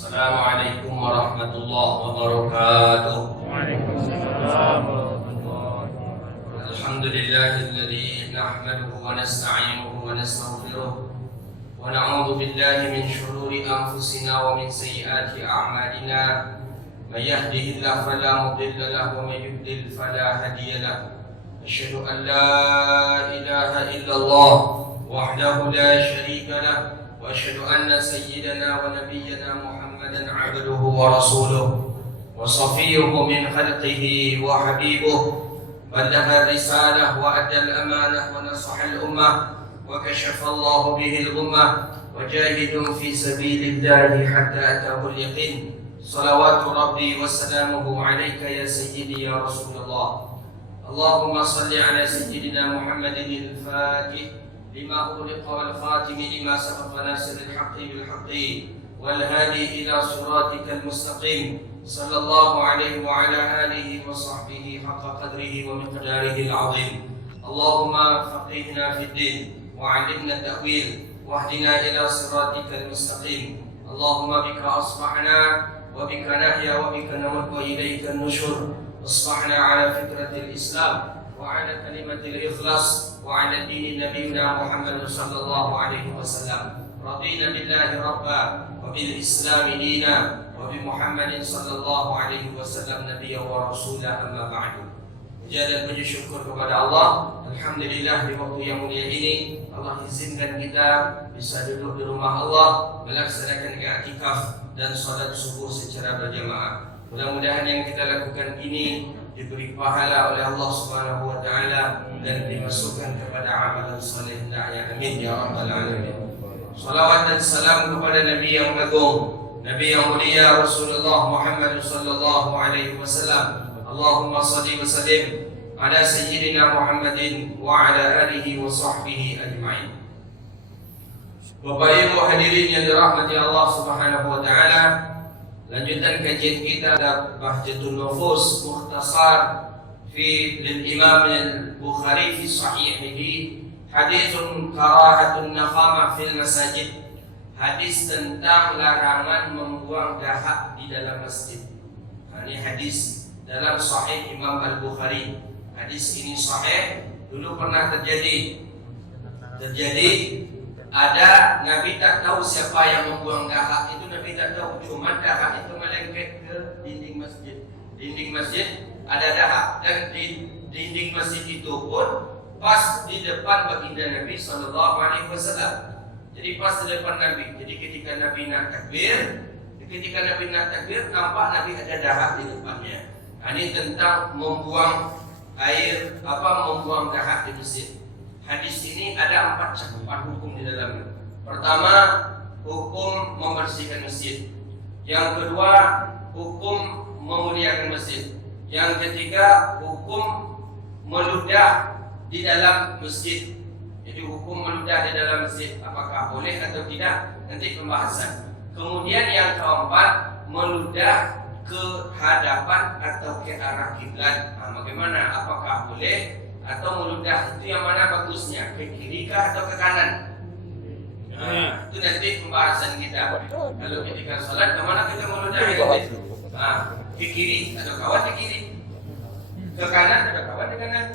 Assalamualaikum warahmatullahi wabarakatuh. Waalaikumsalam warahmatullahi wabarakatuh. Alhamdulillahilladzi nahmaduhu wa nasta'inuhu wa nastaghfiruh wa na'udzu billahi min shururi anfusina wa min sayyiati a'malina. May yahdihillahu fala mudilla lahu wa may yudlil fala hadiya lahu. Asyhadu an la ilaha illallah wahdahu la syarika lahu wa asyhadu anna sayyidana wa nabiyyana Muhammadan 'abduhu wa rasuluhu wa safiyyuhu min khalqihi wa habibuhu. بلغ الرسالة وأدى الأمانة ونصح الأمة وكشف الله به الغمة وجاهد في سبيل الله حتى أتاه اليقين. صلوات ربي وسلامه عليك يا سيدي يا رسول الله. اللهم صل على سيدنا محمد الفاتح لما أغلق والخاتم لما سبق ناصر الحق بالحق والهادي إلى صراطك المستقيم. صلى الله عليه وعلى آله وصحبه حق قدره ومقداره العظيم. اللهم فقهنا في الدين وعلمنا التأويل واهدنا إلى صراطك المستقيم. اللهم بك أصبحنا وبك نحيا وبك نموت وإليك النشور. أصبحنا على فكرة الإسلام وعلى كلمة الإخلاص وعلى دين نبينا محمد صلى الله عليه وسلم. رضينا بالله ربا وبالإسلام دينا وبمحمد صلى الله عليه وسلم نبيا ورسولا. أما بعد. Puja dan puji syukur kepada Allah. Alhamdulillah di waktu yang mulia ini Allah izinkan kita bisa duduk di rumah Allah melaksanakan i'tikaf dan salat subuh secara berjamaah. Mudah-mudahan yang kita lakukan ini diberi pahala oleh Allah Subhanahu wa taala dan dimasukkan kepada amalan saleh. Ya amin ya rabbal alamin. Salawat dan salam kepada Nabi yang agung, Nabi yang mulia Rasulullah Muhammad sallallahu alaihi wasallam. Allahumma salli wa sallim ala sayyidina Muhammadin wa ala alihi wa sahbihi ajma'in. Bapak Ibu hadirin yang dirahmati Allah Subhanahu wa taala, lanjutan kajian kita Bahjatul Nufus mukhtasar fi lil Imam Al-Bukhari fi sahihihi, haditsun karahatun nakhamah fil masajid. Hadis tentang larangan membuang dahak di dalam masjid. Ini hadis dalam Sahih Imam Al-Bukhari. Hadis ini sahih. Dulu pernah terjadi ada Nabi tak tahu siapa yang membuang dahak itu. Nabi tak tahu, cuma dahak itu melengket ke dinding masjid. Dinding masjid ada dahak, dan di dinding masjid itu pun pas di depan baginda Nabi sallallahu alaihi wasallam. Jadi pas di depan Nabi. Jadi ketika Nabi nak takbir, nampak Nabi ada dahak di depannya. Nah, ini tentang membuang air, membuang dahak di masjid. Hadis ini ada 4 cakupan hukum di dalamnya. Pertama, hukum membersihkan masjid. Yang kedua, hukum memuliakan masjid. Yang ketiga, hukum meludah di dalam masjid. Jadi hukum meludah di dalam masjid, apakah boleh atau tidak, nanti pembahasan. Kemudian yang keempat, meludah ke hadapan atau ke arah kiblat. Bagaimana? Apakah boleh atau meludah itu yang mana bagusnya? Ke kiri kah atau ke kanan? Itu nanti pembahasan kita. Kalau ketika sholat, kemana kita meludah? Ke kiri atau kawan ke kiri? Ke kanan atau kawan ke kanan?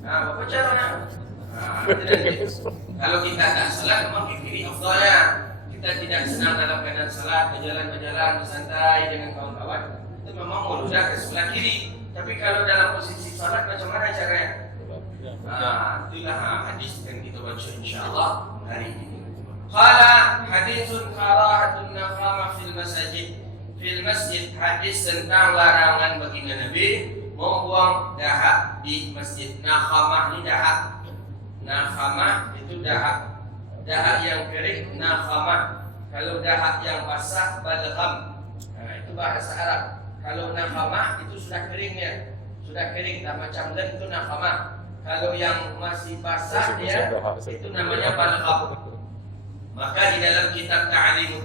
Bapak caranya. Kalau kita tak salat, memang ke kiri afdalnya. Kita tidak senang dalam keadaan salat, berjalan santai dengan kawan-kawan, itu memang meludah ke sebelah kiri. Tapi kalau dalam posisi salat, macam mana caranya? Itulah hadis yang kita baca insyaallah hari ini. Qala haditsun karahatun nakhamah fil masjid. Hadis tentang larangan baginda Nabi membuang dahak di masjid. Nakhamah ni dahak. Nakhamah itu dahak. Dahak yang kering nakhamah. Kalau dahak yang basah balgham. Itu bahasa Arab. Kalau nakhamah itu sudah keringnya. Sudah kering, tak macam lem itu nakhamah. Kalau yang masih basah dia itu namanya balgham. Maka di dalam kitab Ta'lim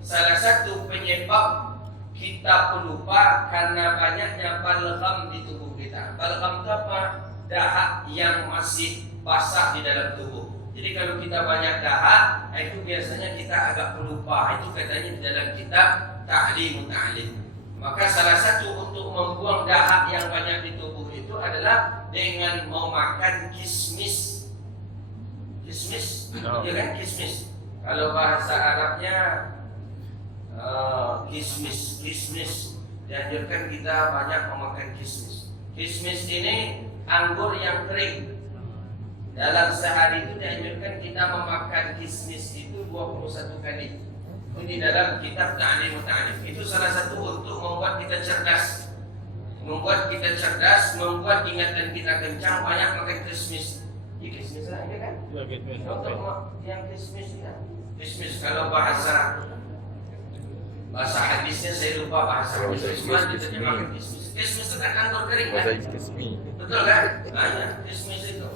salah satu penyebab kita pelupa karena banyaknya balgham di tubuh kita. Balgham itu apa? Dahak yang masih basah di dalam tubuh. Jadi kalau kita banyak dahak, itu biasanya kita agak pelupa. Itu katanya di dalam kitab Ta'limut Ta'lim. Maka salah satu untuk membuang dahak yang banyak di tubuh itu adalah dengan memakan kismis. Kismis, ya kan kismis. Kalau bahasa Arabnya kismis. Dianjurkan kita banyak memakan kismis. Kismis ini anggur yang kering. Dalam sehari itu dianjurkan kita memakan kismis itu 21 kali. Itu di dalam kitab Ta'limut Ta'lim. Itu salah satu untuk membuat kita cerdas. Membuat ingatan kita kencang, banyak makan kismis. Ini kismis lah, ya kan? Untuk yang kismis ya. Kismis kalau bahasa hadisnya saya lupa bahasa hadis. Cuma diterjemahkan kismis. Kismis itu kan anggur kering kan? Betul kan? Banyak kismis itu.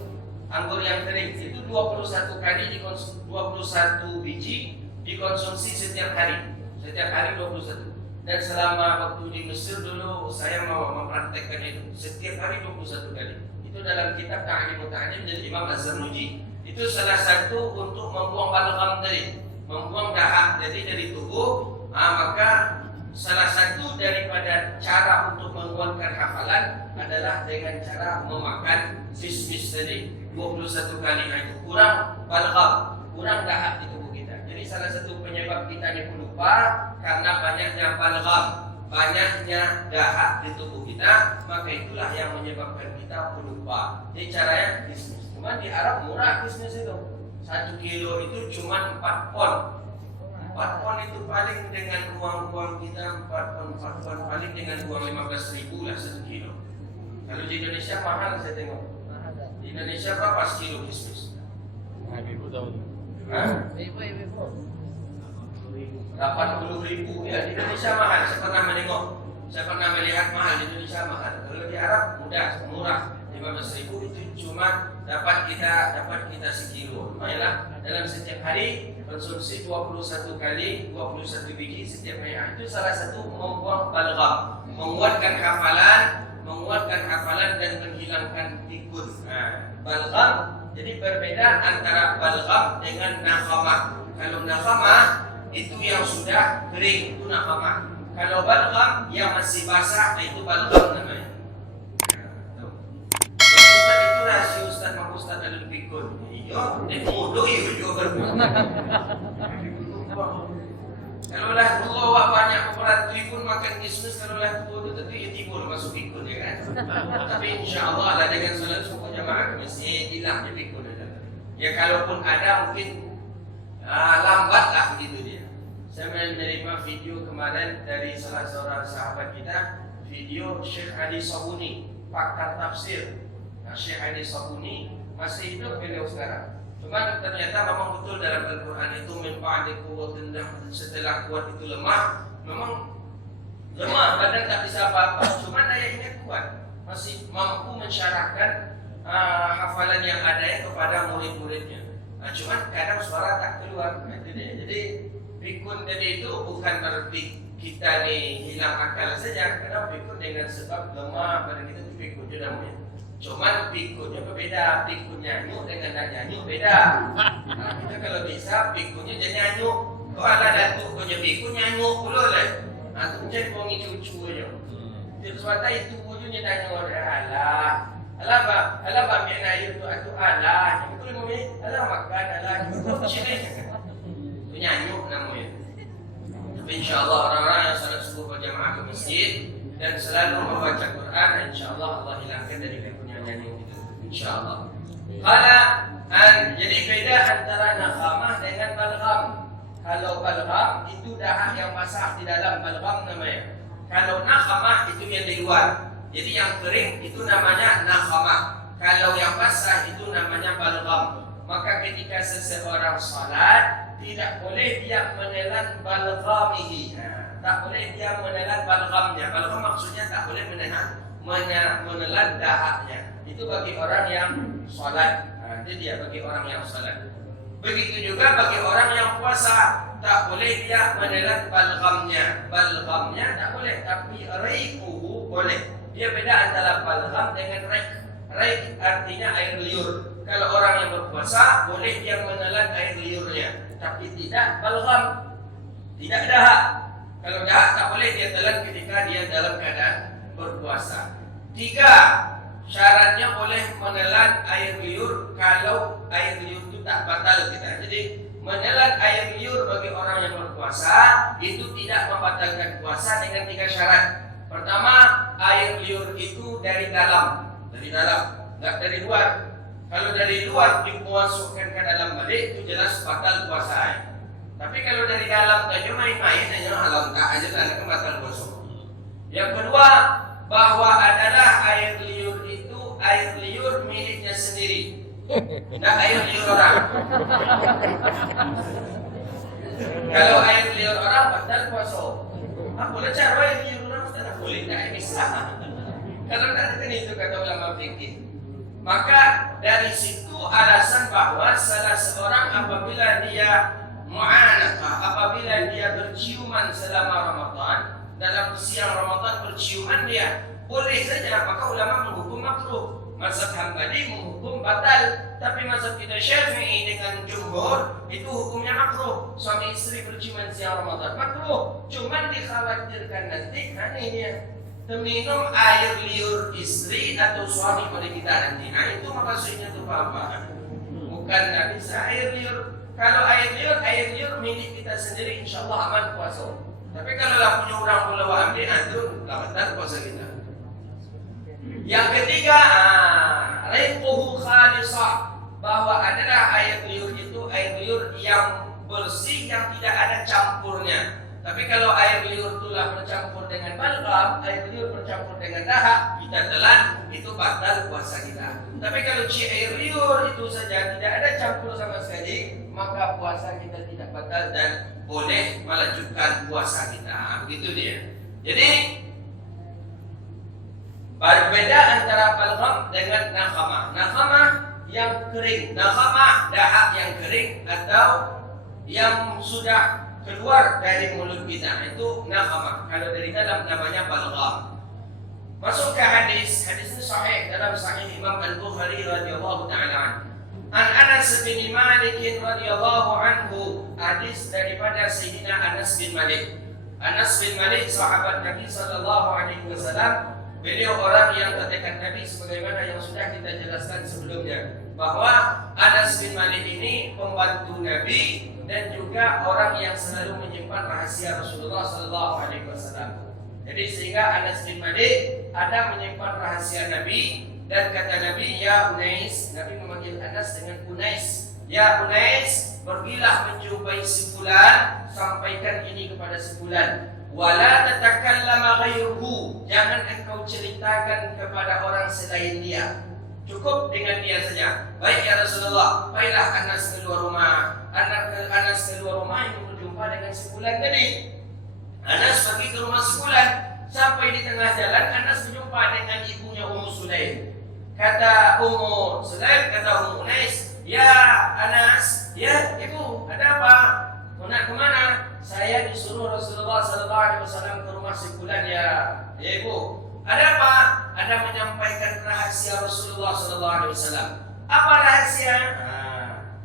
Anggur yang kering itu 21 kali 21 biji dikonsumsi setiap hari. Setiap hari 21. Dan selama waktu di Mesir dulu saya mau mempraktekkan itu. Setiap hari 21 kali. Itu dalam kitab Ta'limut Ta'lim dari Imam Az-Zarnuji. Itu salah satu untuk membuang balgham tadi, membuang dahak jadi dari tubuh. Maka salah satu daripada cara untuk menguatkan hafalan adalah dengan cara memakan kismis tadi 21 kali. Itu kurang balgham, kurang dahak di tubuh kita. Jadi salah satu penyebab kita ini pelupa karena banyaknya balgham, banyaknya dahak di tubuh kita, maka itulah yang menyebabkan kita pelupa. Jadi caranya kismis. Cuma di Arab murah kismis itu. 1 kilo itu cuma 4 pon. 4 pon itu paling dengan uang kita 4 pon paling dengan uang 15.000 lah 1 kilo. Kalau di Indonesia mahal saya tengok. Di Indonesia berapa sekilo kismis? 1.000 tahun. 80.000 ya, di Indonesia mahal. Saya pernah melihat mahal di Indonesia mahal. Kalau di Arab murah 15.000 itu cuma dapat kita sekilo. Lumayanlah dalam setiap hari konsumsi 21 kali 21 biji setiap hari. Itu salah satu membuang balgham, menguatkan hafalan dan menghilangkan tikun. Balgham jadi berbeda antara balgham dengan nakhamah. Kalau nakhamah itu yang sudah kering, itu nakhamah. Kalau balgham yang masih basah itu balgham namanya. Itu rahasia Ustaz Mak Ustaz Alun Pikun. Iyo, mudah iyo kalau lah tua banyak berat pun makan kismis, kalau lah tua itu tentu ia timbul masuk pikun ya kan. Tapi insya Allah lah dengan salat subuh jamaah mesti hilang je pikun ada. Ya kalaupun ada mungkin lambat lah begitu dia. Saya menerima video kemarin dari salah seorang sahabat kita, video Syekh Ali Sabuni, pakar tafsir. Syekh Ali Sabuni masih hidup beliau sekarang. Cuma ternyata memang betul dalam Al-Quran itu min ba'di quwwatin, setelah kuat itu lemah. Memang lemah, badan tak bisa apa-apa. Cuma daya ingat kuat, masih mampu mensyarahkan hafalan yang adanya kepada murid-muridnya. Cuma kadang suara tak keluar. Itu dia. Jadi pikun tadi itu bukan berarti kita ni hilang akal saja. Karena pikun dengan sebab lemah badan kita itu pikun je namanya. Cuman pikunnya berbeda, pikun nyanyuk dengan tak nyanyuk beda. Kita kalau bisa pikunnya jadi nyanyuk. Kalau ada datuk punya pikun nyanyuk pula lah. Itu jadi bongi cucu aja. Itu sebab itu wujudnya nyanyuk. Alah ba mian air tu atu alah. Itu mumi alah makan alah. Sini. Itu nyanyuk namanya. Tapi insyaallah orang-orang yang salat subuh berjamaah ke masjid dan selalu membaca Quran, insyaallah Allah hilangkan dari nyanyi itu, insyaallah. Jadi beda antara nakhamah dengan balgham. Kalau balgham itu dahak yang basah di dalam balgham namanya. Kalau nakhamah itu yang di luar. Jadi yang kering itu namanya nakhamah. Kalau yang basah itu namanya balgham. Maka ketika seseorang salat tidak boleh dia menelan balghamihi. Tak boleh dia menelan balghamnya. Balgham maksudnya tak boleh menelan dahaknya. Itu bagi orang yang salat. Itu dia bagi orang yang salat. Begitu juga bagi orang yang puasa, tak boleh dia menelan balghamnya. Balghamnya tak boleh, tapi raiquhu boleh. Dia beda antara balgham dengan raik. Raik artinya air liur. kalau orang yang berpuasa boleh dia menelan air liurnya, tapi tidak balgham, tidak dahak. Kalau dahak tak boleh dia telan ketika dia dalam keadaan berpuasa. 3, syaratnya boleh menelan air liur kalau air liur itu tak batal kita. Jadi menelan air liur bagi orang yang berpuasa itu tidak membatalkan puasa dengan 3 syarat. Pertama, air liur itu dari dalam, enggak dari luar. Kalau dari luar dimasukkan ke dalam balik itu jelas batal puasa. Tapi kalau dari dalam aja main-main hanya halam tak aja kan batal puasa. Yang kedua, bahwa adalah air liur itu air liur miliknya sendiri. Nah, air liur orang. Kalau air liur orang batal puasa. Boleh cara air liur orang tak boleh, tak bisa. Kalau tak kan itu kata ulama fikih. Maka dari situ alasan bahwa salah seorang apabila dia mu'anaqah, apabila dia berciuman selama Ramadan, dalam siang Ramadan berciuman dia boleh saja, maka ulama menghukum makruh. Mazhab Hambali menghukum batal, tapi mazhab kita Syafi'i dengan jumhur itu hukumnya makruh. Suami istri berciuman siang Ramadan makruh, cuman dikhawatirkan nanti dia minum air liur istri atau suami pada kita nanti. Nah itu maksudnya tuh apa? Bukan tak bisa air liur. Kalau air liur milik kita sendiri, insya Allah aman puasa. Tapi kalau lah punya orang pulau ambil, itu batal puasa kita. Yang ketiga, riquhu khalisah, bahwa adalah air liur itu air liur yang bersih yang tidak ada campurnya. Tapi kalau air liur itulah bercampur dengan balgham, air liur bercampur dengan dahak, kita telan, itu batal puasa kita. Tapi kalau air liur itu saja tidak ada campur sama sekali, maka puasa kita tidak batal dan boleh melanjutkan puasa kita. Begitu dia. Jadi berbeda antara balgham dengan nakhamah. Nakhamah yang kering, nakhamah dahak yang kering atau yang sudah keluar dari mulut kita itu nakhamah. Kalau dari dalam namanya balgham. Masuk ke hadis ini sahih dalam Sahih Imam Al-Bukhari radhiyallahu taala anhu. An Anas bin Malik radhiyallahu anhu, hadis daripada Sayyidina Anas bin Malik. Anas bin Malik sahabat Nabi sallallahu alaihi wasallam, beliau orang yang terdekat Nabi sebagaimana yang sudah kita jelaskan sebelumnya, bahwa Anas bin Malik ini pembantu Nabi dan juga orang yang selalu menyimpan rahasia Rasulullah sallallahu alaihi wasallam. Jadi sehingga Anas bin Malik ada menyimpan rahasia Nabi, dan kata Nabi, ya Unais, Nabi memanggil Anas dengan Unais. Ya Unais, pergilah menjumpai si fulan, sampaikan ini kepada si fulan. Wala tatakallama ghairuhu, jangan engkau ceritakan kepada orang selain dia. Cukup dengan dia saja. Baik ya Rasulullah, baiklah Anas keluar rumah. Anas keluar rumah untuk berjumpa dengan si fulan tadi. Anas pergi ke rumah si fulan. Sampai di tengah jalan, Anas berjumpa dengan ibunya Ummu Sulaim. Kata Ummu Sulaim, kata Ummu Unais, ya Anas, ya ibu, ada apa? Mau nak kemana? Saya disuruh Rasulullah SAW ke rumah si fulan ya ibu. Ada apa? Ada menyampaikan rahasia Rasulullah SAW. Apa rahasia?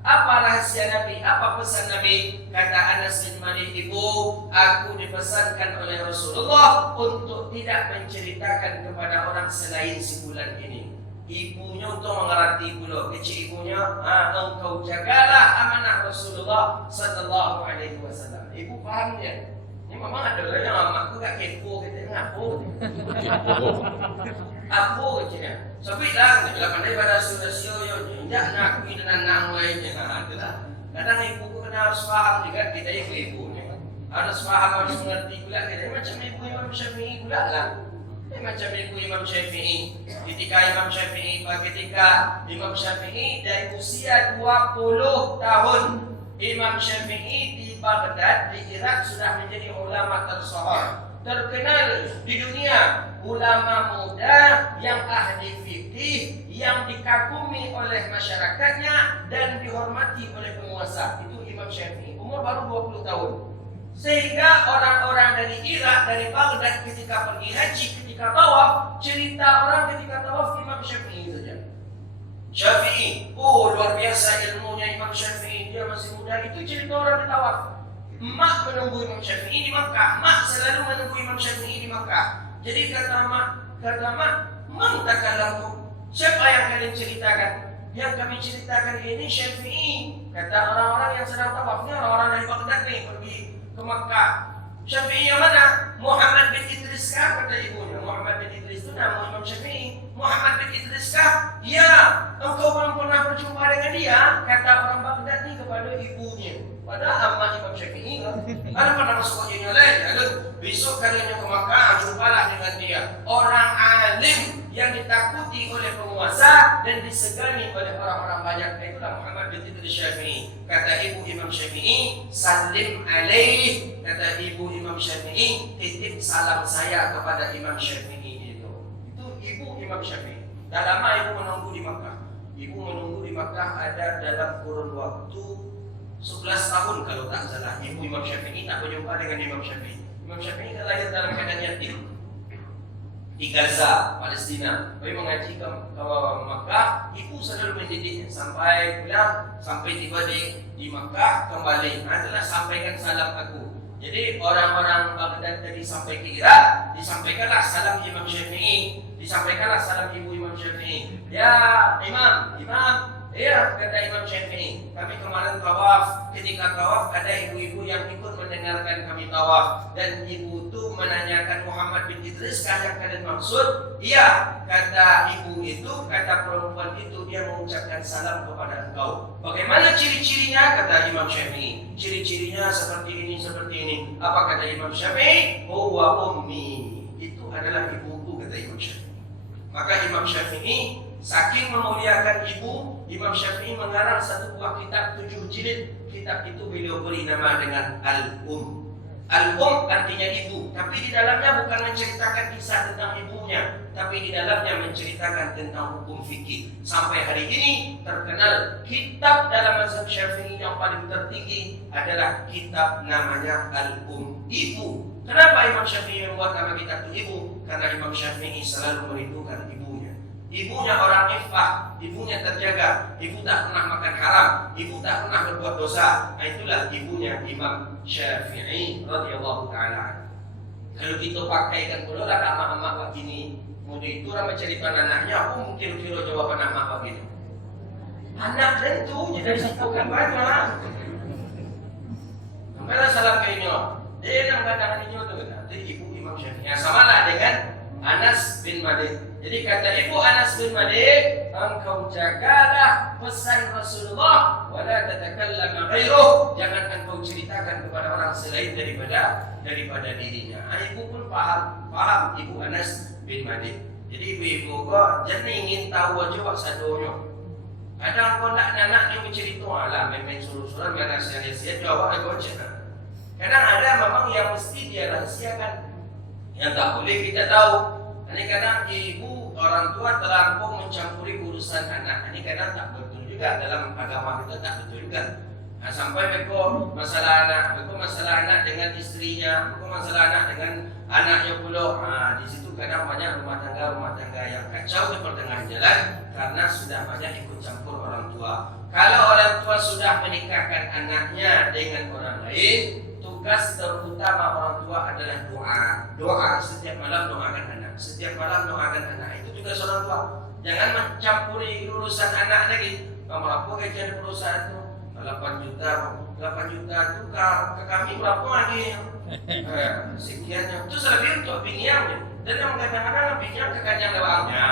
Apa rahasia Nabi? Apa pesan Nabi? Kata Anas bin Malik, ibu, aku dipesankan oleh Rasulullah untuk tidak menceritakan kepada orang selain si fulan ini. Ibunya untuk mengerti pula, kecil ibunya, engkau jagalah amanah Rasulullah sallallahu alaihi wasallam. Ibu fahamnya. Ini memang ada orang yang amakku gak kepo, kata ngapo. Aku kecilnya. Sebablah bila pandai pada sudah tidak nak dengan nang lainnya. Kadang ibu kena harus faham juga kita ibu. Harus faham, harus mengerti pula. Kita macam ibu Imam Syafi'i pula lah. Macam ibu Imam Syafi'i. Ketika Imam Syafi'i dari usia 20 tahun, Imam Syafi'i di Baghdad, di Irak sudah menjadi ulama tersohor, terkenal di dunia, ulama muda yang ahli fikih, yang dikagumi oleh masyarakatnya dan dihormati oleh penguasa. Itu Imam Syafi'i, umur baru 20 tahun. Sehingga orang-orang dari Irak, dari Baghdad ketika pergi haji, ketika tawaf, cerita orang ketika tawaf Imam Syafi'i saja. Syafi'i, oh luar biasa ilmunya Imam Syafi'i, dia masih muda. Itu cerita orang di tawaf. Mak menunggu Imam Syafi'i di Makkah. Mak selalu menunggu Imam Syafi'i di Makkah. Jadi kata mak, "Man takalamu?" Siapa yang kalian ceritakan? Yang kami ceritakan ini Syafi'i. Kata orang-orang yang sedang tawaf, ini orang-orang dari Baghdad nih pergi ke Makkah. Syafi'i yang mana? Muhammad bin Idris kah? Kata ibunya. Muhammad bin Idris itu nama Imam Syafi'i. Muhammad bin Idris kah? Ya. Engkau belum pernah berjumpa dengan dia? Kata orang Baghdad ini kepada ibunya. Padahal amma Imam Syafi'i kan? Ada pernah masuk ke lain. Lalu besok kalian yang ke Makkah, jumpalah dengan dia. Orang alim yang ditakuti oleh penguasa dan disegani oleh orang-orang banyak. Itulah Muhammad bin Idris Syafi'i. Kata ibu Imam Syafi'i, salim alaih. Kata ibu Imam Syafi'i, titip salam saya kepada Imam Syafi'i itu. Itu ibu Imam Syafi'i. Dah lama ibu menunggu di Makkah. Ibu menunggu di Makkah ada dalam kurun waktu 11 tahun kalau tak salah. Ibu Imam Syafi'i tak berjumpa dengan Imam Syafi'i. Imam Syafi'i kan lahir dalam keadaan yatim di Gaza, Palestina. Tapi mengaji ke Makkah, ibu selalu mendidiknya sampai pulang, sampai tiba di Makkah kembali. Adalah sampaikan salam aku. Jadi orang-orang Baghdad tadi sampai ke Irak, disampaikanlah salam Imam Syafi'i, disampaikanlah salam ibu Imam Syafi'i. Ya Imam, ya kata Imam Syafi'i, kami kemarin tawaf. Ketika tawaf ada ibu-ibu yang ikut mendengarkan kami tawaf. Dan ibu itu menanyakan Muhammad bin Idris kah yang kalian maksud? Iya, kata ibu itu, kata perempuan itu, dia mengucapkan salam kepada engkau. Bagaimana ciri-cirinya? Kata Imam Syafi'i, ciri-cirinya seperti ini, seperti ini. Apa kata Imam Syafi'i? Huwa ummi. Itu adalah ibuku, kata Imam Syafi'i. Maka Imam Syafi'i saking memuliakan ibu, Imam Syafi'i mengarang satu buah kitab 7 jilid. Kitab itu beliau beri nama dengan Al-Um. Al-Um artinya ibu, tapi di dalamnya bukan menceritakan kisah tentang ibunya, tapi di dalamnya menceritakan tentang hukum fikih. Sampai hari ini terkenal kitab dalam mazhab Syafi'i yang paling tertinggi adalah kitab namanya Al-Um, ibu. Kenapa Imam Syafi'i membuat nama kitab itu ibu? Karena Imam Syafi'i selalu merindukan ibunya. Ibunya orang iffah, ibunya terjaga, ibu tak pernah makan haram, ibu tak pernah berbuat dosa. Itulah ibunya Imam Syafi'i radhiyallahu taala. Kalau kita pakaikan pula lah amak-amak begini, mudi itu orang bercerita anaknya, aku mungkin kira jawaban amak begini. Anak tentu jadi sipukan banyak. Sampailah salam ke ini, dia yang katakan ini tu kata, jadi ibu Imam Syafi'i. Sama lah dengan Anas bin Malik. Jadi kata ibu Anas bin Malik, engkau jagalah pesan Rasulullah, wala tatakallama ghairuh. Jangan engkau ceritakan kepada orang selain daripada dirinya. Ibu pun faham ibu Anas bin Malik. Jadi ibu-ibu kok jangan ingin tahu aja wak sadonya. Kadang kau nak anak dia bercerita alah memang suruh-suruh biar rahsia-rahsia jawab aku aja. Kadang ada memang yang mesti dia rahsiakan, yang tak boleh kita tahu. Ini kadang ibu orang tua terlampau mencampuri urusan anak. Ini kadang tak betul juga dalam agama kita, tak betul juga. Nah, sampai beko masalah anak dengan istrinya, beko masalah anak dengan anaknya pula. Di situ kadang banyak rumah tangga yang kacau di pertengahan jalan karena sudah banyak ikut campur orang tua. Kalau orang tua sudah menikahkan anaknya dengan orang lain, tugas terutama orang tua adalah doa setiap malam, doakan anak. Setiap malam doakan anak. Itu tugas orang tua. Jangan mencampuri urusan anak lagi. Kamu apa gajian perusahaan itu? 8 juta itu ke kami berapa lagi? Sekiannya. Itu lebih untuk biniannya. Dan yang kadang-kadang binian kekanyang lewatnya.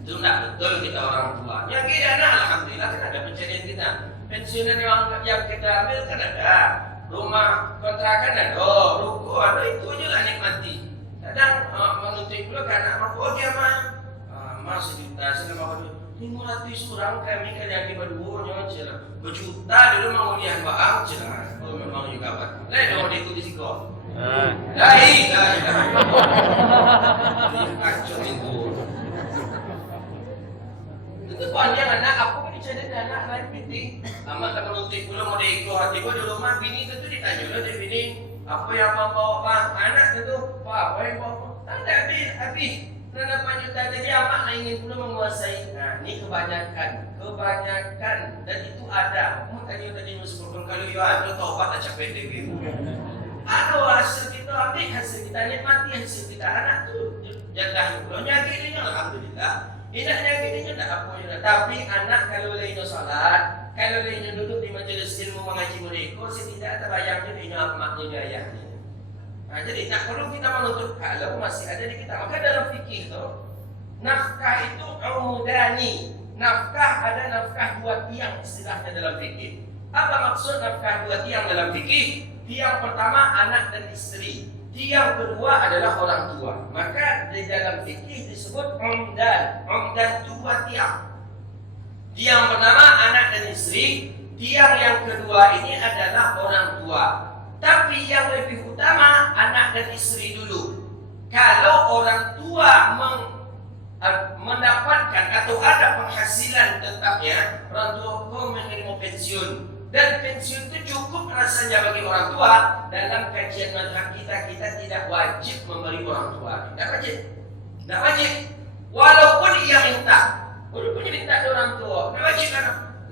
Itu tidak betul kita orang tua. Yang kita anak, alhamdulillah kan ada pencarian kita. Pensiunan yang kita ambil kan ada, rumah kontrakan ada, ruko ada, itu aja lah nikmati. Kadang menuntut pula karena aku dia mah sejuta selama berdua. Ini murati surang kami kerja di berdua jelas. Berjuta dulu mau lihat baang jelas. Oh memang juga buat. Lain dong dia di siko. Lain. Kacau itu. Itu panjang anak aku jadi anak lain bini. Lama tak menuntut pula mau diikut hati gua di rumah bini tentu ditanya dulu deh bini apa yang mau bawa bang anak tentu apa yang bawa ada abi 8 juta jadi amak ingin pula menguasai. Nah, ini kebanyakan dan itu ada. Tadi sebelum kalau you ada taubat tak capek deh. Ada hasil kita ambil hasil kita nikmati hasil kita anak tu jatah kalau nyakitinnya alhamdulillah. Tidak nyakitinnya tak apa juga. Tapi anak kalau lainnya salat, kalau lainnya duduk di majelis ilmu mengaji mereka, tidak terbayangnya dia maknya ayahnya. Nah, jadi tak perlu kita menuntut kalau masih ada di kita. Maka dalam fikih itu nafkah itu umudani. Nafkah ada nafkah dua tiang istilahnya dalam fikih. Apa maksud nafkah dua tiang dalam fikih? Tiang pertama anak dan istri. Tiang kedua adalah orang tua. Maka di dalam fikih disebut umdan. Umdan itu dua tiang. Tiang pertama anak dan istri. Tiang yang kedua ini adalah orang tua. Tapi yang lebih utama anak dan istri dulu. Kalau orang tua mendapatkan atau ada penghasilan tetapnya, orang tua kau menerima pensiun dan pensiun itu cukup rasanya bagi orang tua. Dalam kajian mazhab kita tidak wajib memberi orang tua. Tidak wajib. Walaupun ia minta dari orang tua, tidak wajib kan?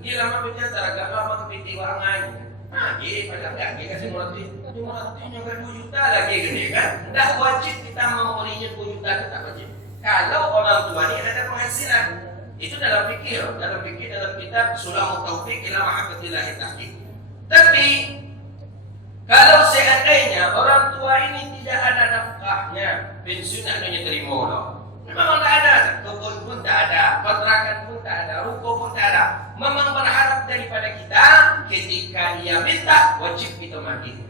Dia lama berjata, agak lama kepitiwangan. Padahal enggak, dia kasih murah-murahnya kan 2 juta lagi gini kan. Tidak wajib kita memberinya 2 juta, tidak wajib. Kalau orang tua ini ada penghasilan, itu dalam fikir dalam kitab Sulamut Taufiq ila Mahabbatillah Ta'ala. Tapi kalau seandainya orang tua ini tidak ada nafkahnya, pensiun adanya terima loh. Memang tak ada, kebun pun tak ada, kontrakan pun tak ada, ruko pun tak ada. Memang berharap daripada kita ketika dia minta wajib kita bagi.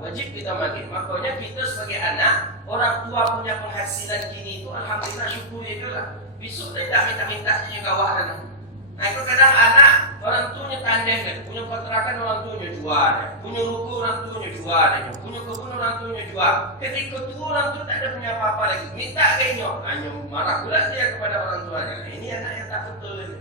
Wajib kita bagi. Makanya kita sebagai anak, orang tua punya penghasilan gini itu alhamdulillah syukur itu lah. Besok tidak minta-minta juga wahan. Nah itu kadang anak orang tuanya tandem kan, punya kontrakan orang tuanya jual, punya ruko orang tuanya jual, punya kebun orang tuanya jual. Ketika itu orang tua tak ada punya apa-apa lagi, minta kayaknya, hanya marah pula dia kepada orang tuanya. Nah, ini anak yang tak betul ini.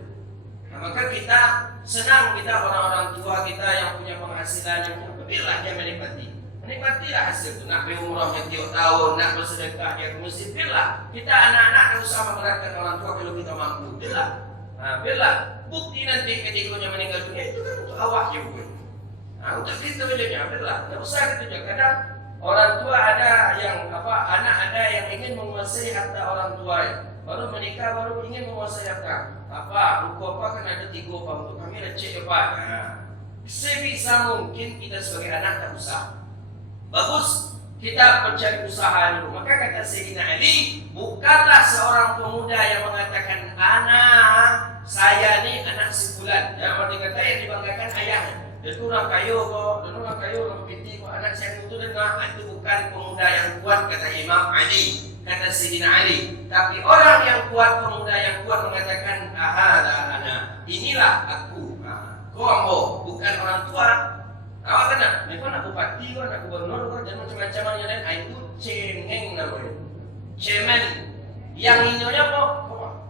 Nah, maka kita senang kita orang-orang tua kita yang punya penghasilan yang biarlah dia menikmatilah hasil itu. Nak pergi umrahnya tiap tahun, nak bersedekah dia ke masjid, biarlah. Kita anak-anak tak usah memberatkan orang tua kalau kita mampu, biarlah. Biarlah. Bukti nanti ketika dia meninggal dunia itu kan untuk awak je bukan. Untuk kita bilangnya, biarlah. Tak usah kita juga. Kadang orang tua ada yang anak ada yang ingin menguasai harta orang tua. Baru menikah baru ingin menguasai harta. Ruko kan ada 3 untuk kami receh sebisa mungkin kita sebagai anak tak usah. Bagus kita mencari usaha dulu. Maka kata Sayyidina Ali, bukanlah seorang pemuda yang mengatakan anak saya ni anak sebulan. Yang berarti kata yang dibanggakan ayahnya. Dan orang kayu orang pinti kok anak saya itu dan itu bukan pemuda yang kuat kata Imam Ali, kata Sayyidina Ali. Tapi orang yang kuat, pemuda yang kuat mengatakan anak inilah aku. Kau bukan orang tua. Awak kena, mereka nak bupati, nak gubernur, dan macam-macam yang lain. Itu cengeng namanya, cemen. Yang ininya kok,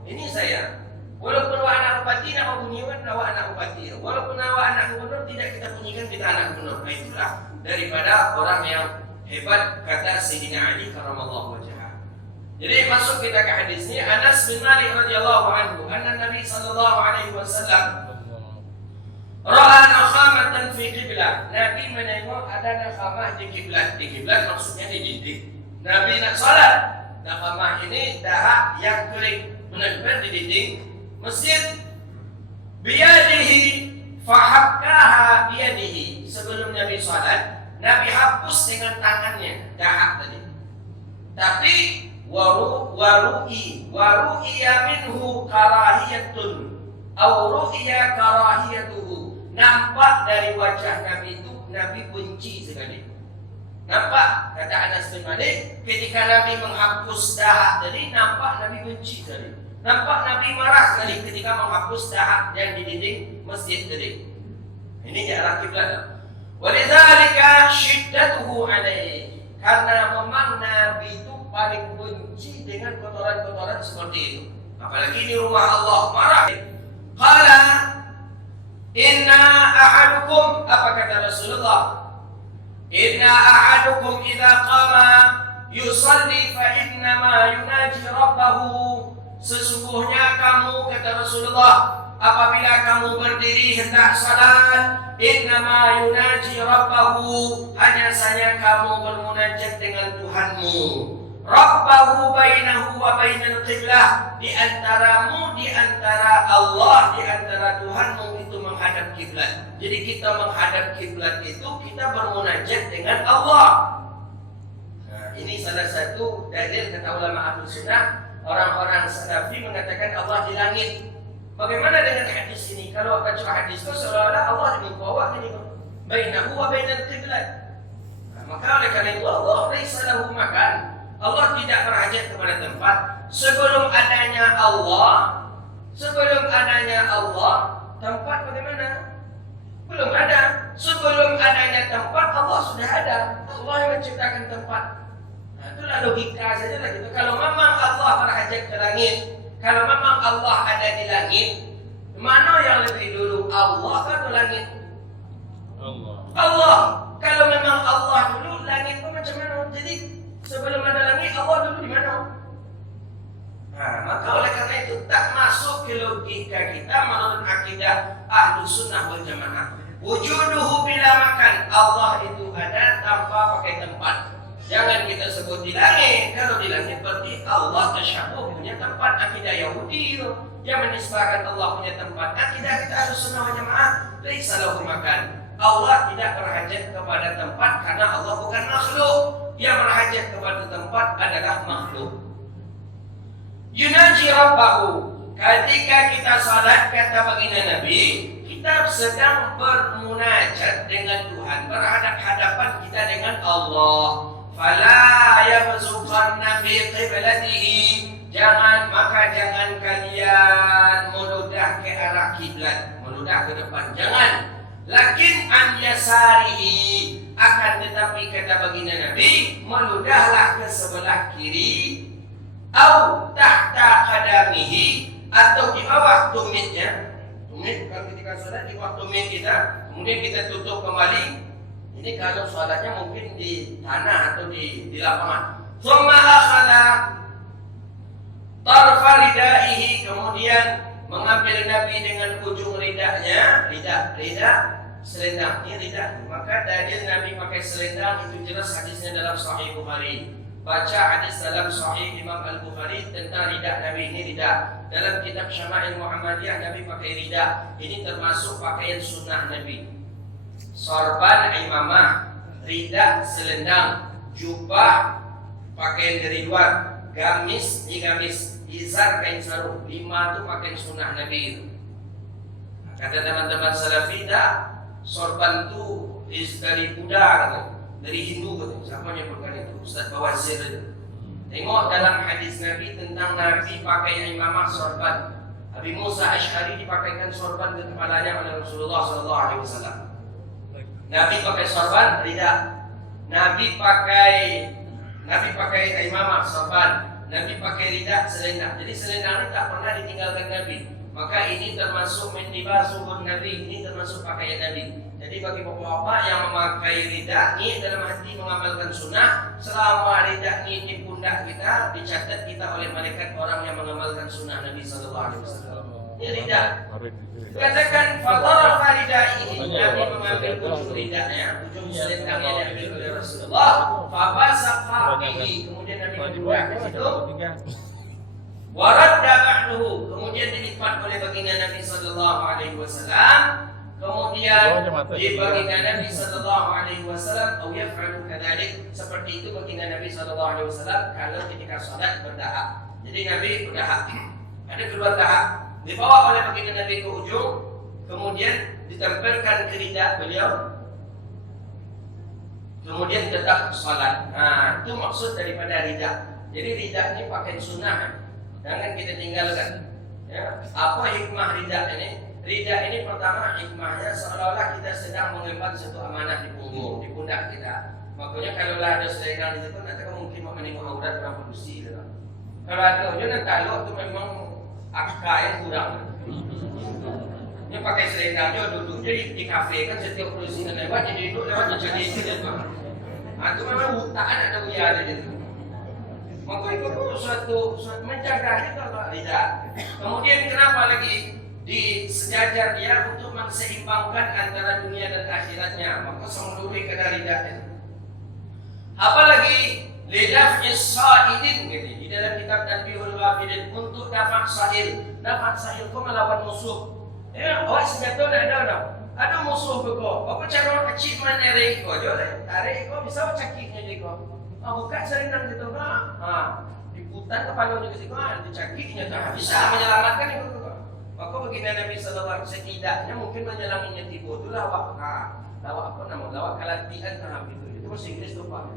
ini saya. Walaupun awak anak bupati, nak bunyikan awak anak bupati. Walaupun awak anak gubernur, tidak kita bunyikan kita anak gubernur. Itulah daripada orang yang hebat kata Sayyidina Ali karramallahu wajhah. Jadi masuk kita ke hadis ini. Anas bin Malik radhiyallahu anhu, anna Nabi sallallahu alaihi wasallam ra'a nakhamatan fi qiblah. Nabi menengok ada nakhamah di kiblat. Di kiblat maksudnya di dinding. Nabi nak salat. Nakhamah ini dahak yang kering benar-benar di dinding masjid. Biyadihi fahakkaha biyadihi. Sebelum Nabi salat, Nabi hapus dengan tangannya dahak tadi. Tapi waru'iya minhu karahiyatun aw ru'iya karahiyatuhu. Nampak dari wajah Nabi itu Nabi benci sekali. Nampak kata Anas bin Malik ketika Nabi menghapus dahak tadi, nampak Nabi benci sekali. Nampak Nabi marah sekali ketika menghapus dahak yang di dinding masjid tadi. Ini di arah kiblat. Walidzalika syiddatuhu alaihi. Karena memang Nabi itu paling benci dengan kotoran-kotoran seperti itu. Apalagi di rumah Allah, marah. Qala inna ahadukum, apa kata Rasulullah? Inna ahadukum idza qama yusalli fa innama yunaji rabbahu. Sesungguhnya kamu, kata Rasulullah, apabila kamu berdiri hendak salat, innama yunaji rabbahu, hanya saja kamu bermunajat dengan Tuhanmu. Rabbahu bainahu wa bainal qiblah, di antaramu, di antara Allah, di antara Tuhanmu itu menghadap kiblat. Jadi kita menghadap kiblat itu kita bermunajat dengan Allah. Nah, ini salah satu dalil kata ulama Ahlus Sunnah. Orang-orang Salafi mengatakan Allah di langit. Bagaimana dengan hadis ini? Kalau baca hadis itu seolah-olah Allah di bawah ini, bainahu wa bainal qiblat. Nah, maka oleh karena itu Allah laisa lahu makan. Allah tidak berhajat kepada tempat. Sebelum adanya Allah, tempat bagaimana? Belum ada. Sebelum adanya tempat, Allah sudah ada. Allah yang menciptakan tempat. Nah, itulah logika saja lah gitu. Kalau memang Allah berhajat ke langit, kalau memang Allah ada di langit, mana yang lebih dulu, Allah atau langit? Allah. Kalau memang Allah dulu, langit itu macam mana? Jadi sebelum ada langit, Allah dulu di mana? Nah, maka oleh karena itu tak masuk ke logika kita menurut akidah Ahlus Sunnah wal Jamaah. Wujuduhu bila makan, Allah itu ada tanpa pakai tempat. Jangan kita sebut di langit. Kalau di langit berarti Allah tasyabuh punya tempat. Akidah Yahudi itu yang menisbahkan Allah punya tempat. Akidah kita Ahlus Sunnah wal Jamaah, laisa lahu makan. Allah tidak berhajat kepada tempat karena Allah bukan makhluk. Yang berhajat kepada tempat adalah makhluk. Yunaji rabbahu, ketika kita salat, kata baginda Nabi, kita sedang bermunajat dengan Tuhan, berhadap-hadapan kita dengan Allah. Fala yabzuqanna fi qiblatihi, jangan kalian meludah ke arah kiblat, meludah ke depan, jangan. Lakin an yasarihi, akan tetapi kata baginda Nabi, meludahlah ke sebelah kiri, au tahta qadamihi, atau di bawah tumitnya. Tumit kalau ketika salat di bawah tumit kita, kemudian kita tutup kembali. Ini kalau salatnya mungkin di tanah atau di lapangan. Thumma akhadha tarfa ridaihi, kemudian mengambil Nabi dengan ujung ridahnya, lidah selendang ini lidah. Maka dalil Nabi pakai selendang itu jelas hadisnya dalam Sahih Bukhari. Baca hadis dalam Sahih Imam Al-Bukhari tentang lidah Nabi, ini lidah. Dalam kitab Syama'il Muhammadiyah Nabi pakai lidah. Ini termasuk pakaian sunnah Nabi. Sorban imamah, lidah selendang, jubah pakaian dari luar, gamis, izar kain sarung. 5 itu pakaian sunnah Nabi itu. Kata teman-teman Salafi, sorban itu dari Buddha, dari Hindu, siapa menyebutkan itu? Ustaz Bawazir itu. Tengok dalam hadis Nabi tentang Nabi pakai imamah sorban. Abi Musa Asy'ari dipakaikan sorban ke kepalanya oleh Rasulullah SAW. Nabi pakai sorban, lidah. Nabi pakai imamah, sorban. Nabi pakai lidah, selendang. Jadi selendang ini tak pernah ditinggalkan Nabi. Maka ini termasuk mendibasuhun Nabi, ini termasuk pakaian Nabi. Jadi bagi bapak-bapak yang memakai lidah ini dalam hati mengamalkan sunnah, selama lidah ini di pundak kita, dicatat kita oleh malaikat orang yang mengamalkan sunnah Nabi SAW. Ini lidah. Katakan fadhara faridaihi, Nabi mengambil ujung lidahnya, ujung selendangnya diambil oleh Rasulullah. Fabasaqa bihi, kemudian Nabi membuat ke situ. Waradda ba'duhu, kemudian dilipat oleh baginda Nabi sallallahu alaihi wasallam. Kemudian di baginda Nabi sallallahu alaihi wasallam au yaf'alu kadzalik, seperti itu baginda Nabi sallallahu alaihi wasallam kalau ketika salat berdahak. Jadi Nabi berdahak. Ada kedua tahap. Dibawa oleh baginda Nabi ke ujung, kemudian ditempelkan ke lidah beliau, kemudian tetap salat. Nah, itu maksud daripada lidah. Jadi lidah ini pakai sunnah, jangan kita tinggalkan. Ya, apa hikmah lidah ini? Lidah ini pertama hikmahnya seolah-olah kita sedang mengemban satu amanah di punggung, di pundak kita. Makanya kalau ada selendang di situ, nanti kamu mungkin mau menengok aurat orang produksi. Kalau ada ujian kalau itu memang kain kurang. Ini pakai selendangnya duduk jadi di kafe kan setiap produksi lewat jadi duduk lewat jadi itu. Itu memang butaan ada ujian di situ. Maka itu suatu menjaganya kalau tidak. Kemudian kenapa lagi disejajar dia untuk menseimbangkan antara dunia dan akhiratnya? Maka semuluri kena ridha. Apalagi lidaf'is sa'idin gitu. Di dalam kitab Tanbihul Ghafilin untuk dafak sahil. Dafak sahil kau melawan musuh. Ya, awak senjata ada musuh kau. Apa cara kecil menarik kau? Jole, tarik kau bisa cakiknya je kau. Buka serinang gitu kau. Diputar kepala juga sih kau, dicakiknya tak bisa menyelamatkan itu kau. Maka begini Nabi sallallahu alaihi wasallam setidaknya mungkin menyelaminya tipu itulah lawak apa nama? Lawak kalatian tahap itu. Bahasa Inggris tuh Pak.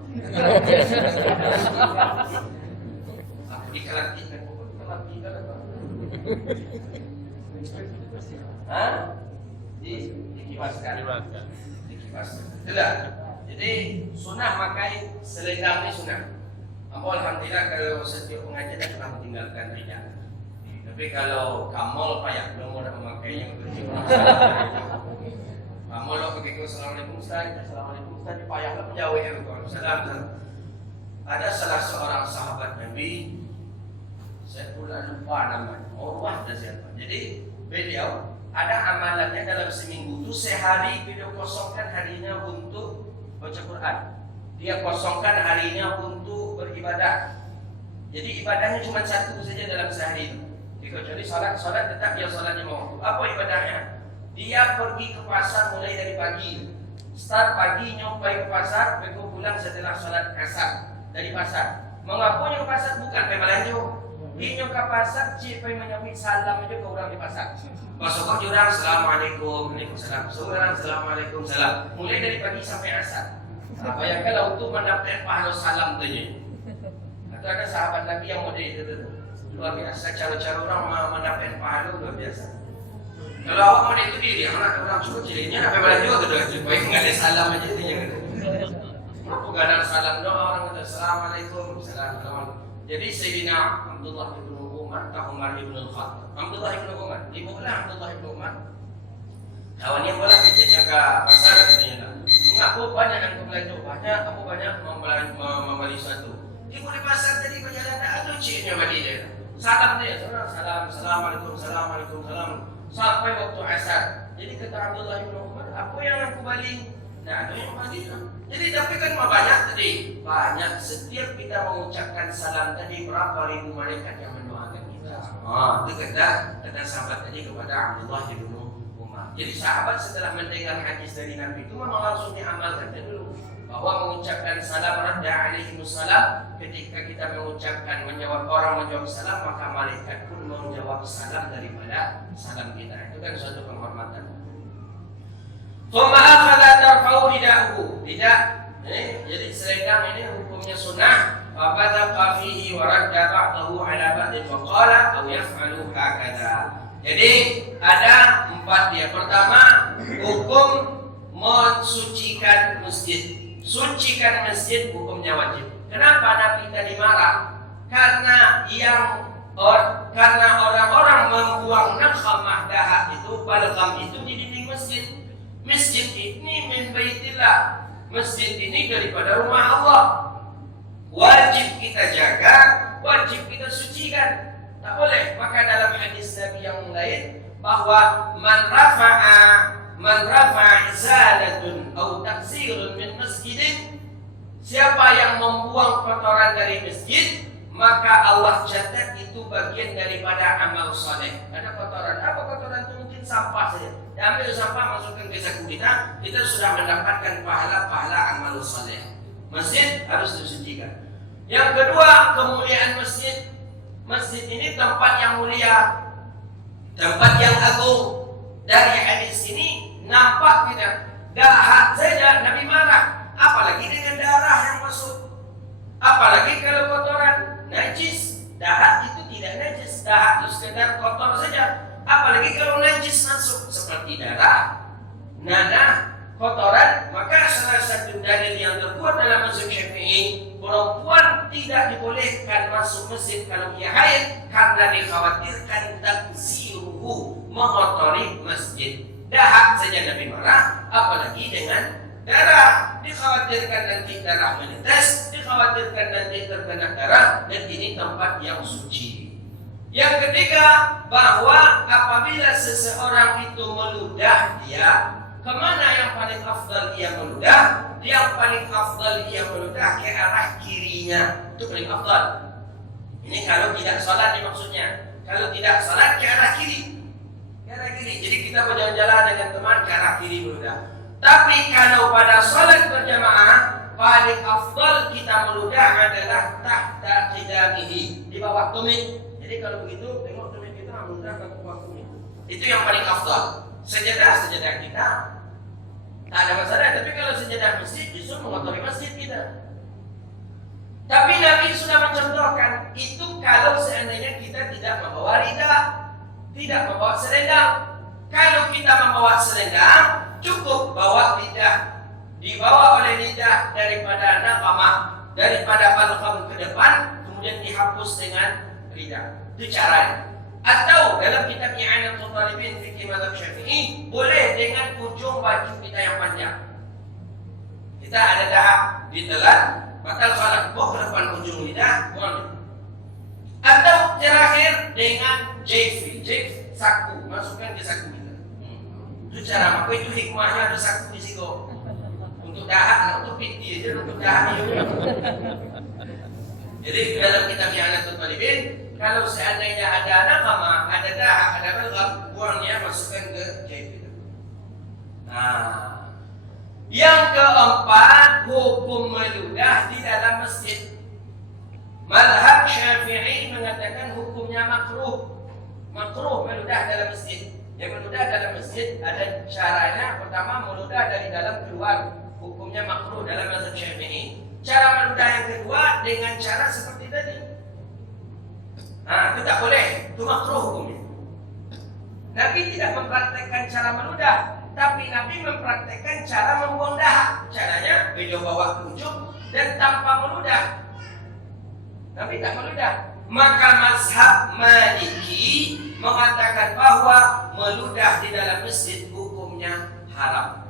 Dikalatikan apa? Hah? Dikibaskan. Itulah. Jadi sunnah pakai selendang ini sunnah. Alhamdulillah kalau setiap pengajian sudah meninggalkan ridha. Tapi kalau kamol payah belum mau memakainya begitu. Kamu lo begitu assalamualaikum Ustaz, assalamualaikum Ustaz, payahlah menjauh ya Salam. Ada salah seorang sahabat Nabi, saya pula lupa namanya, Urwah dan siapa. Jadi beliau ada amalannya dalam seminggu itu sehari beliau kosongkan harinya untuk baca Quran. Dia kosongkan harinya untuk beribadah. Jadi ibadahnya cuma satu saja dalam sehari itu. Kecuali salat tetap dia salatnya mau. Apa ibadahnya? Dia pergi ke pasar mulai dari pagi. Start pagi nyampai ke pasar, pergi pulang setelah sholat asar dari pasar. Mengapa ke pasar? Bukan pergi belanja. Dia ke pasar, cik pergi menyambut salam aja ke orang di pasar. Masuk ke orang, assalamualaikum, waalaikumsalam. Seorang, assalamualaikum, salam. Mulai dari pagi sampai asar. Bayangkanlah untuk mendapatkan pahala salam tu je. Atau ada sahabat Nabi yang model itu. Luar biasa, cara-cara orang mendapatkan pahala luar biasa. Kalau awak mau itu diri, orang suruh cirinya apa balik juga tu supaya enggak ada salam aja tu je. Bukan ada salam doa orang kata assalamualaikum, salam. Jadi Sayyidina Abdullah bin Umar atau Umar bin Al-Khattab. Abdullah bin Umar, ibulah Abdullah bin Umar. Kawannya bola kerjanya ke pasar katanya. Mengaku banyak yang belanja, banyak membeli sesuatu. Ibu di pasar tadi berjalan ada ciknya bagi dia. Salam dia, salam, assalamualaikum, salam. Sampai waktu asar. Jadi kata Abdullah bin Umar, apa yang aku balik? Nah, ada yang balik. Jadi tapi kan banyak tadi. Banyak setiap kita mengucapkan salam tadi berapa ribu malaikat yang mendoakan kita. Itu kata sahabat tadi kepada Abdullah bin Umar. Jadi sahabat setelah mendengar hadis dari Nabi itu memang langsung diamalkan dulu. Bahwa mengucapkan salam radda alaihi salam, ketika kita menjawab orang menjawab salam, maka malaikat pun menjawab salam daripada salam kita. Itu kan suatu penghormatan. Thumma akhadha tarfa'u ridahu. Tidak. Jadi selendang ini hukumnya sunnah. Fa badaqa fihi wa radda ba'dahu ala ba'din wa qala aw yaf'alu hakadha. Jadi ada 4 dia. Pertama, hukum mensucikan masjid. Sucikan masjid hukumnya wajib. Kenapa Nabi tadi marah? Karena orang-orang membuang nakhamah dahak itu, balgam itu di dinding masjid. Masjid ini min baitillah. Masjid ini daripada rumah Allah. Wajib kita jaga, wajib kita sucikan. Tak boleh. Maka dalam hadis Nabi yang lain bahwa man rafa'a izalatun atau taksirun min masjidin, siapa yang membuang kotoran dari masjid, maka Allah catat itu bagian daripada amal saleh. Ada kotoran, apa kotoran itu? Mungkin sampah saja. Ambil sampah, masukkan ke saku kita sudah mendapatkan pahala amal saleh. Masjid harus disucikan. Yang kedua, kemuliaan masjid. Masjid ini tempat yang mulia, tempat yang agung. Dari hadis ini nampak tidak dahak saja Nabi marah, apalagi dengan darah yang masuk, apalagi kalau kotoran najis. Dahak itu tidak najis, dahak itu sekedar kotor saja. Apalagi kalau najis masuk seperti darah, nanah, kotoran. Maka salah satu dalil yang terkuat dalam mazhab Syafi'i, perempuan tidak dibolehkan masuk masjid kalau ia haid karena dikhawatirkan taksiruhu, mengotori masjid. Dahak saja Nabi marah, apalagi dengan darah, dikhawatirkan nanti darah menetes, dikhawatirkan nanti terkena darah, dan ini tempat yang suci. Yang ketiga, bahwa apabila seseorang itu meludah dia, kemana yang paling afdal dia meludah? Yang paling afdal dia meludah ke arah kirinya, itu paling afdal. Ini kalau tidak salat maksudnya. Kalau tidak salat ke arah kiri. Ke arah kiri. Jadi kita berjalan-jalan dengan teman ke arah kiri meludah. Tapi kalau pada salat berjamaah, paling afdal kita meludah adalah tahta qidamihi, di bawah tumit. Jadi kalau begitu, tengok tumit kita meludah ke bawah tumit. Itu yang paling afdal. Sejadah kita tak ada masalah. Tapi kalau sejadah masjid justru mengotori masjid kita. Tapi Nabi sudah mencontohkan itu kalau seandainya kita tidak membawa lidah, tidak membawa selendang. Kalau kita membawa selendang, cukup bawa lidah, dibawa oleh lidah daripada naqamah, daripada balqam ke depan, kemudian dihapus dengan lidah. Itu caranya. Atau dalam kitab I'anatul Talibin Fikih Mazhab Syafi'i, boleh dengan ujung baju kita yang panjang. Kita ada dahak ditelan, batal salat, bawa ke depan ujung lidah, boleh. Atau terakhir dengan jayfi, saku, masukkan ke saku kita. Itu cara, maka itu hikmahnya ada saku di situ. Untuk dahak, untuk piti aja, untuk dahak. Jadi dalam kitab I'anatul Talibin, kalau seandainya ada naqamah, ada dahak, ada balgham, buangnya masukkan ke jayfi. Nah, yang keempat, hukum meludah di dalam masjid. Mazhab Syafi'i mengatakan hukumnya makruh. Makruh meludah dalam masjid. Yang meludah dalam masjid ada caranya. Pertama, meludah dari dalam keluar. Hukumnya makruh dalam mazhab Syafi'i. Cara meludah yang kedua dengan cara seperti tadi. Nah, itu tak boleh. Itu makruh hukumnya. Nabi tidak mempraktekkan cara meludah, tapi Nabi mempraktekkan cara membuang dahak. Caranya beliau bawa ke ujung dan tanpa meludah. Nabi tak meludah. Maka mazhab Maliki mengatakan bahwa meludah di dalam masjid hukumnya haram.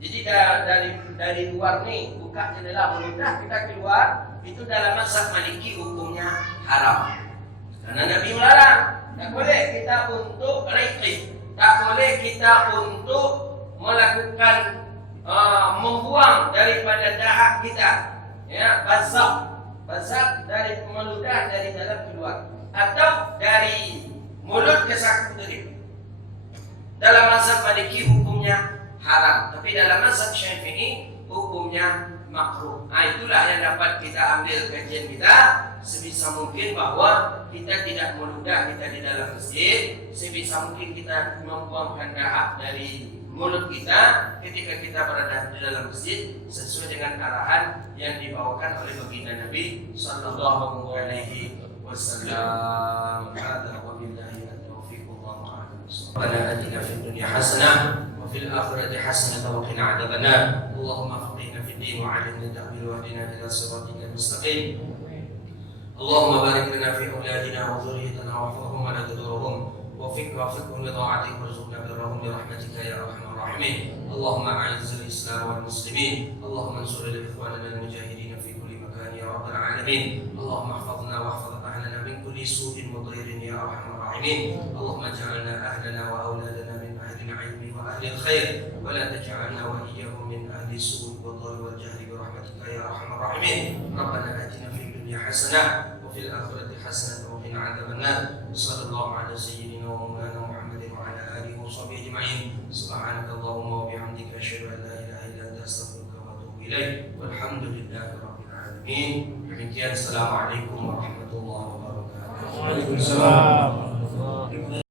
Jadi dari luar nih buka jendela meludah kita keluar, itu dalam mazhab Maliki hukumnya haram. Karena Nabi melarang. Tak boleh kita untuk riqi, tak boleh kita untuk melakukan membuang daripada dahak kita, ya, bazak dari meludah dari dalam keluar atau dari mulut ke saku tadi. Dalam mazhab Maliki hukumnya haram, tapi dalam mazhab Syafi'i hukumnya makruh. Nah, itulah yang dapat kita ambil kajian kita. Sebisa mungkin bahwa kita tidak meludah kita di dalam masjid. Sebisa mungkin kita membuangkan dahak dari mulut kita ketika kita berada di dalam masjid sesuai dengan arahan yang dibawakan oleh baginda Nabi sallallahu alaihi wasallam. Hadza wa billahi at-taufiq wallahu a'lam. Rabbana atina fid dunya hasanah wa fil akhirati hasanah wa qina adzabannar. Allahumma faqihna fid din wa 'allimna ta'wil wa hdina ila siratikal mustaqim. اللهم بارك لنا في أولادنا وذريتنا واحفظهم ولا تضرهم وفقهم لطاعتك وارزقنا برهم برحمتك يا أرحم الراحمين. اللهم أعز الإسلام والمسلمين. اللهم انصر إخواننا المجاهدين في كل مكان يا رب العالمين. اللهم احفظنا واحفظ أهلنا من كل سوء وضير يا أرحم الراحمين. اللهم اجعلنا أهلنا وأولادنا من أهل العلم وأهل الخير ولا تجعلنا وإياهم من أهل السوء والضر والجهل برحمتك يا أرحم الراحمين. ربنا آتنا في حسنة وفي الآخرة حسنة وقنا عذاب النار. صلى الله على سيدنا ومولانا محمد وعلى آله وصحبه أجمعين. سبحانك اللهم وبحمدك أشهد أن لا إله إلا أنت أستغفرك وأتوب إليك والحمد لله رب العالمين. Demikian, assalamualaikum warahmatullahi wabarakatuh. Waalaikumsalam.